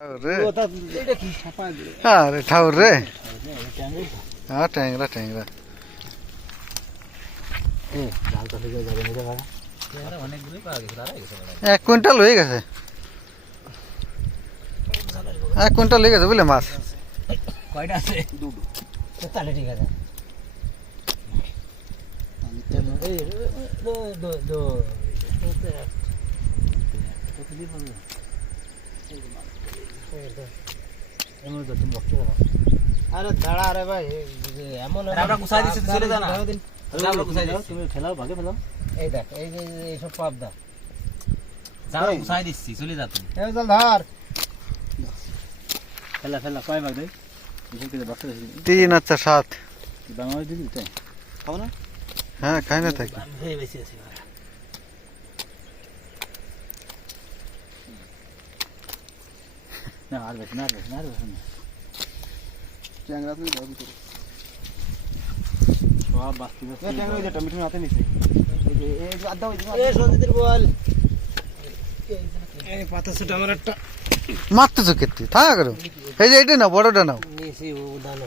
अरे ठाउर रे हाँ टैंगरा टैंगरा एक कुंटल হয়ে গেছে এক কুইন্টাল হয়ে গেছে বুঝলে মাছ কয়টা আছে দুটো তাহলে ঠিক আছে এই দো দো দো আরে দাঁড়া রে ভাই এমন আমরা গুছাই দিছি চলে যা না আমরা গুছাই দিছি তুমি ফেলাও ভাগে ফেলাও এই দেখ এই যে এই সব পাপ দা যাও গুছাই দিছি চলে যা তুমি এই চল ধর ফেলা ফেলা কয় ভাগ দেই এখান থেকে বক্স দিছি 3 আর 7 বাংলা দিবি তো খাও না হ্যাঁ খাই না থাকি এই বেশি আছে না আর বেশি না ট্যাংরা তুমি দাও ভিতরে সব বাস্তি বাস্তি ট্যাংরা ওই যে টমেটো হাতে নিছে এই যে আদা ওই এই সঞ্জিতের বল এই পাতা ছোট আমার একটা মারতেছো কেটে থাক করো এই যে এটা না বড়টা নাও নিছি ও দানো